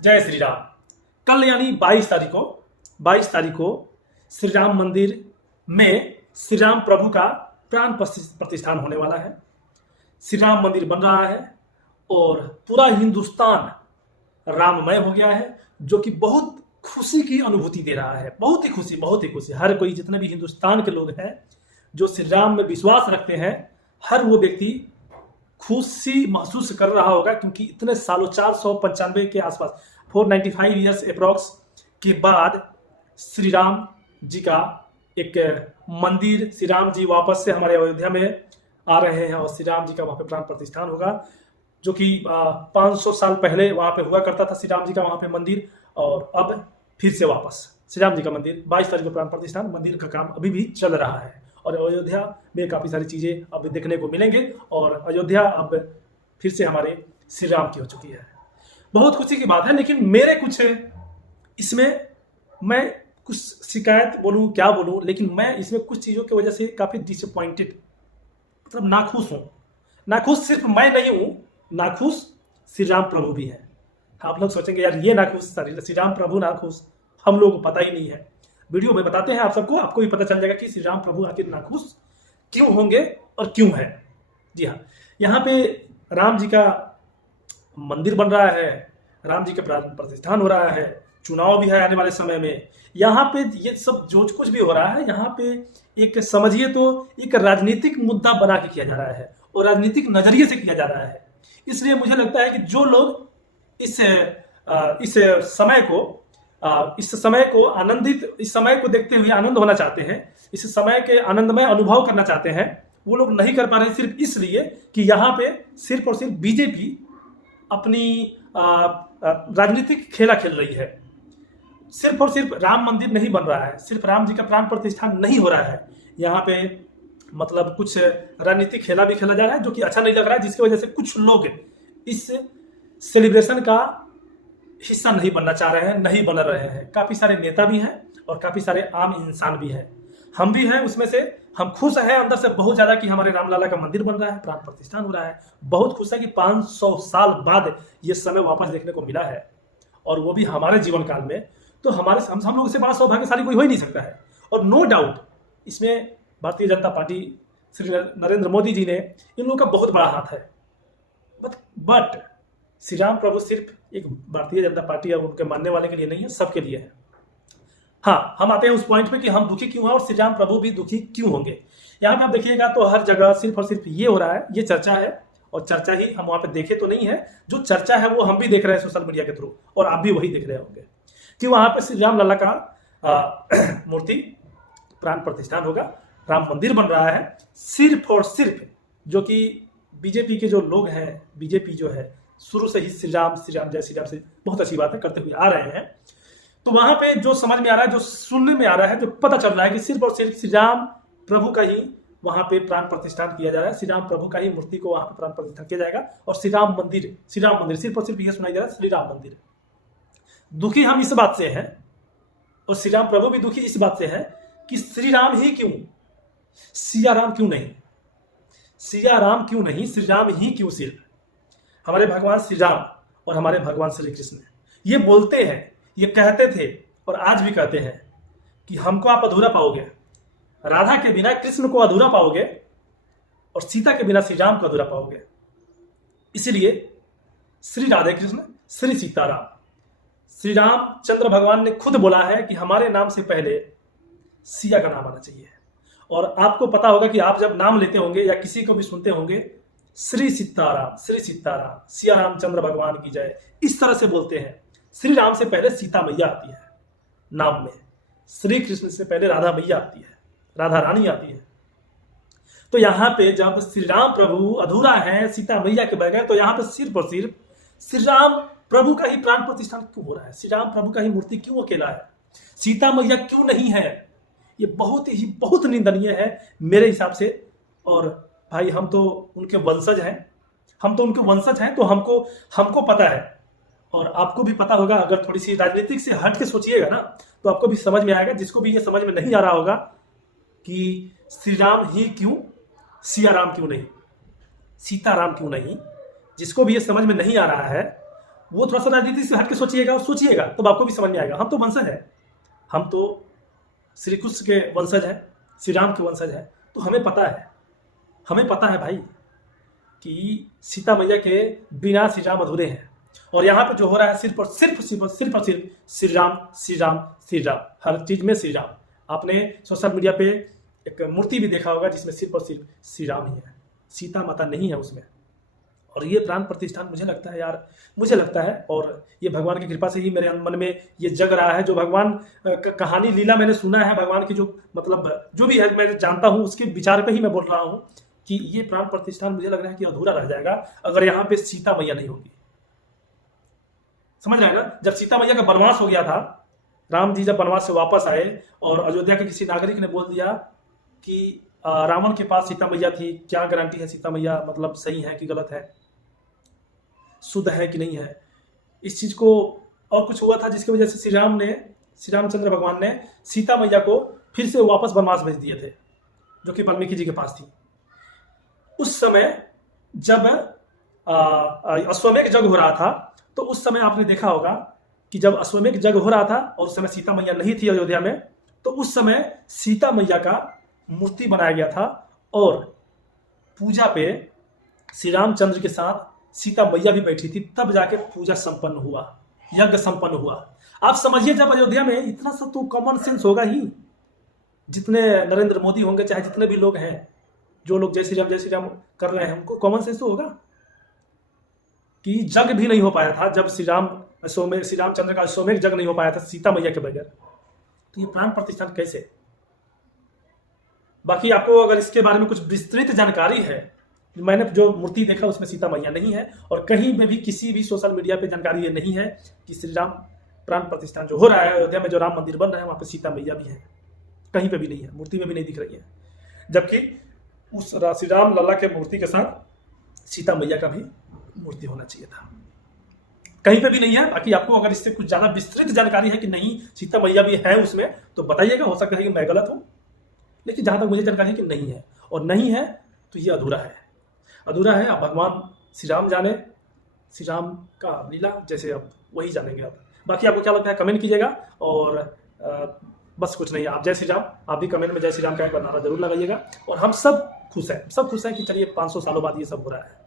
जय श्री राम। कल यानी 22 तारीख को श्री राम मंदिर में श्री राम प्रभु का प्राण प्रतिष्ठान होने वाला है। श्री राम मंदिर बन रहा है और पूरा हिंदुस्तान राममय हो गया है, जो कि बहुत खुशी की अनुभूति दे रहा है। बहुत ही खुशी। हर कोई, जितने भी हिंदुस्तान के लोग हैं जो श्री राम में विश्वास रखते हैं, हर वो व्यक्ति खुशी महसूस कर रहा होगा, क्योंकि इतने सालों 495 के आसपास 495 ईयर्स अप्रॉक्स के बाद श्री राम जी का एक मंदिर, श्री राम जी वापस से हमारे अयोध्या में आ रहे हैं और श्री राम जी का वहाँ पे प्राण प्रतिष्ठान होगा, जो कि 500 साल पहले वहाँ पे हुआ करता था श्री राम जी का वहाँ पे मंदिर, और अब फिर से वापस श्री राम जी का मंदिर 22 तारीख को प्राण प्रतिष्ठान मंदिर का काम अभी भी चल रहा है। और अयोध्या में काफ़ी सारी चीज़ें अब देखने को मिलेंगे और अयोध्या अब फिर से हमारे श्री राम की हो चुकी है। बहुत खुशी की बात है। लेकिन मेरे कुछ इसमें, मैं कुछ शिकायत बोलूँ क्या बोलूँ, लेकिन मैं इसमें कुछ चीज़ों की वजह से काफ़ी डिसअपॉइंटेड, मतलब नाखुश हूँ। नाखुश सिर्फ मैं नहीं हूँ, नाखुश श्री राम प्रभु भी है। आप लोग सोचेंगे यार ये नाखुश श्री राम प्रभु नाखुश, हम लोग को पता ही नहीं है। वीडियो में बताते हैं आप सबको, आपको भी पता चल जाएगा कि श्री राम प्रभु आखिर नाखुश क्यों होंगे और क्यों है। जी हाँ, यहाँ पे राम जी का मंदिर बन रहा है, राम जी का प्राण प्रतिष्ठान हो रहा है, चुनाव भी है आने वाले समय में। यहाँ पे ये सब जो कुछ भी हो रहा है, यहाँ पे एक समझिए तो एक राजनीतिक मुद्दा बना के किया जा रहा है और राजनीतिक नजरिए से किया जा रहा है। इसलिए मुझे लगता है कि जो लोग इस समय को देखते हुए आनंद होना चाहते हैं, इस समय के आनंदमय अनुभव करना चाहते हैं, वो लोग नहीं कर पा रहे हैं, सिर्फ इसलिए कि यहाँ पे सिर्फ और सिर्फ बीजेपी अपनी राजनीतिक खेला खेल रही है। सिर्फ और सिर्फ राम मंदिर नहीं बन रहा है, सिर्फ राम जी का प्राण प्रतिष्ठान नहीं हो रहा है, यहाँ पे मतलब कुछ राजनीतिक खेला भी खेला जा रहा है, जो कि अच्छा नहीं लग रहा है, जिसकी वजह से कुछ लोग इस सेलिब्रेशन का हिस्सा नहीं बनना चाह रहे हैं, नहीं बन रहे हैं। काफी सारे नेता भी हैं और काफी सारे आम इंसान भी हैं, हम भी हैं उसमें से। हम खुश हैं अंदर से बहुत ज्यादा कि हमारे रामलला का मंदिर बन रहा है, प्राण प्रतिष्ठान हो रहा है। बहुत खुश है कि 500 साल बाद ये समय वापस देखने को मिला है, और वो भी हमारे जीवन काल में। तो हमारे हम लोगों से बड़ा सौभाग्यशाली कोई हो ही नहीं सकता है। और नो डाउट इसमें भारतीय जनता पार्टी, श्री नरेंद्र मोदी जी ने, इन लोगों का बहुत बड़ा हाथ है। बट श्री राम प्रभु सिर्फ एक भारतीय जनता पार्टी और उनके मानने वाले के लिए नहीं है, सबके लिए है। हाँ, हम आते हैं उस पॉइंट पे कि हम दुखी क्यों हैं और श्री राम प्रभु भी दुखी क्यों होंगे। यहाँ पे आप देखिएगा तो हर जगह सिर्फ और सिर्फ ये हो रहा है, ये चर्चा है, और चर्चा ही हम वहां पे देखे तो नहीं है, जो चर्चा है वो हम भी देख रहे हैं सोशल मीडिया के थ्रू, और आप भी वही देख रहे होंगे कि वहां पे श्री राम लला का मूर्ति प्राण प्रतिष्ठान होगा, राम मंदिर बन रहा है। सिर्फ और सिर्फ जो कि बीजेपी के जो लोग हैं, बीजेपी जो है शुरू से ही श्री राम जय श्री राम से बहुत अच्छी बातें करते हुए आ रहे हैं। तो वहां पे जो समझ में आ रहा है, जो सुनने में आ रहा है, जो पता चल रहा है कि सिर्फ और सिर्फ श्री राम प्रभु का ही वहां पे प्राण प्रतिष्ठान किया जा रहा है, श्री राम प्रभु का ही मूर्ति को वहां पे प्राण प्रतिष्ठान किया जाएगा, और श्री राम मंदिर सिर्फ और सिर्फ ये सुनाई दे रहा है, श्री राम मंदिर। दुखी हम इस बात से हैं, और श्री राम प्रभु भी दुखी इस बात से है कि श्री राम ही क्यों, सिया राम क्यों नहीं, सिया राम क्यों नहीं, श्री राम ही क्यों सिर्फ। हमारे भगवान श्री राम और हमारे भगवान श्री कृष्ण ये बोलते हैं, ये कहते थे और आज भी कहते हैं कि हमको आप अधूरा पाओगे, राधा के बिना कृष्ण को अधूरा पाओगे, और सीता के बिना श्री राम को अधूरा पाओगे। इसीलिए श्री राधे कृष्ण, श्री सीताराम, श्री रामचंद्र भगवान ने खुद बोला है कि हमारे नाम से पहले सिया का नाम आना चाहिए। और आपको पता होगा कि आप जब नाम लेते होंगे या किसी को भी सुनते होंगे, श्री सीताराम, सिया रामचंद्र भगवान की जय, इस तरह से बोलते हैं। श्री राम से पहले सीता मैया आती है नाम में, श्री कृष्ण से पहले राधा मैया आती है, राधा रानी आती है। तो यहाँ पे जब श्री राम प्रभु अधूरा है सीता मैया के बगैर, तो यहाँ पे सिर्फ और सिर्फ श्री राम प्रभु का ही प्राण प्रतिष्ठान क्यों हो रहा है, श्री राम प्रभु का ही मूर्ति क्यों अकेला है, सीता मैया क्यों नहीं है। ये बहुत निंदनीय है मेरे हिसाब से। और भाई हम तो उनके वंशज हैं, तो हमको पता है, और आपको भी पता होगा। अगर थोड़ी सी राजनीतिक से हट के सोचिएगा ना, तो आपको भी समझ में आएगा। जिसको भी ये समझ में नहीं आ रहा होगा कि श्री राम ही क्यों, सिया राम क्यों नहीं, सीताराम क्यों नहीं, जिसको भी ये समझ में नहीं आ रहा है, वो थोड़ा सा राजनीति से हट के सोचिएगा और सोचिएगा तब आपको भी समझ में आएगा। हम तो वंशज है, हम तो श्री कृष्ण के वंशज हैं, श्री राम के वंशज हैं, तो हमें पता है भाई कि सीता मैया के बिना श्री राम अधूरे हैं। और यहाँ पे जो हो रहा है सिर्फ और सिर्फ श्री राम श्री राम श्री राम, हर चीज में श्री राम। आपने सोशल मीडिया पे एक मूर्ति भी देखा होगा जिसमें सिर्फ और सिर्फ श्री राम ही है, सीता माता नहीं है उसमें। और ये प्राण प्रतिष्ठान मुझे लगता है यार, मुझे लगता है, और ये भगवान की कृपा से ही मेरे मन में ये जग रहा है। जो भगवान कहानी लीला मैंने सुना है भगवान की, जो मतलब जो भी है मैं जानता हूँ, उसके विचार पे ही मैं बोल रहा हूँ कि ये प्राण प्रतिष्ठान मुझे लग रहा है कि अधूरा रह जाएगा अगर यहाँ पे सीता मैया नहीं होगी। समझ रहे हैं ना, जब सीता मैया का वनवास हो गया था, राम जी जब वनवास से वापस आए और अयोध्या के किसी नागरिक ने बोल दिया कि रावण के पास सीता मैया थी, क्या गारंटी है सीता मैया मतलब सही है कि गलत है, शुद्ध है कि नहीं है, इस चीज को। और कुछ हुआ था जिसकी वजह से श्री रामचंद्र भगवान ने सीता मैया को फिर से वापस वनवास भेज दिए थे, जो कि वाल्मीकि जी के पास थी। उस समय जब अश्वमेध यज्ञ हो रहा था, तो उस समय आपने देखा होगा कि जब अश्वमेध यज्ञ हो रहा था और उस समय सीता मैया नहीं थी अयोध्या में, तो उस समय सीता मैया का मूर्ति बनाया गया था और पूजा पे श्री रामचंद्र के साथ सीता मैया भी बैठी थी, तब जाके पूजा संपन्न हुआ, यज्ञ संपन्न हुआ। आप समझिए, जब अयोध्या में इतना सा तो कॉमन सेंस होगा ही, जितने नरेंद्र मोदी होंगे, चाहे जितने भी लोग हैं, जो लोग जय श्री राम कर रहे हैं, उनको कॉमन सेंस तो होगा कि यज्ञ भी नहीं हो पाया था जब श्री रामचंद्र का अश्वमेध यज्ञ नहीं हो पाया था सीता मैया के बगैर, तो ये प्राण प्रतिष्ठान कैसे। बाकी आपको अगर इसके बारे में कुछ विस्तृत जानकारी है, मैंने जो मूर्ति देखा उसमें सीता मैया नहीं है, और कहीं में भी किसी भी सोशल मीडिया पे जानकारी ये नहीं है कि श्री राम प्राण प्रतिष्ठान जो हो रहा है अयोध्या में, जो राम मंदिर बन रहा है, वहां पे सीता मैया भी है, कहीं पे भी नहीं है, मूर्ति में भी नहीं दिख रही है। जबकि उस श्री राम लला के मूर्ति के साथ सीता मैया का भी मूर्ति होना चाहिए था, कहीं पे भी नहीं है। बाकी आपको अगर इससे कुछ ज्यादा विस्तृत जानकारी है कि नहीं सीता मैया भी है उसमें, तो बताइएगा, हो सकता है कि मैं गलत हूं, लेकिन जहां तक मुझे जानकारी है कि नहीं है, और नहीं है तो ये अधूरा है। अब भगवान श्री राम जाने, श्री राम का लीला जैसे अब वही जानेंगे आप। बाकी आपको क्या लगता है कमेंट कीजिएगा, और बस कुछ नहीं है, आप जय श्री राम, आप भी कमेंट में जय श्री राम का एक बार नारा जरूर लगाइएगा। और हम सब खुश हैं कि चलिए 500 सालों बाद ये सब हो रहा है।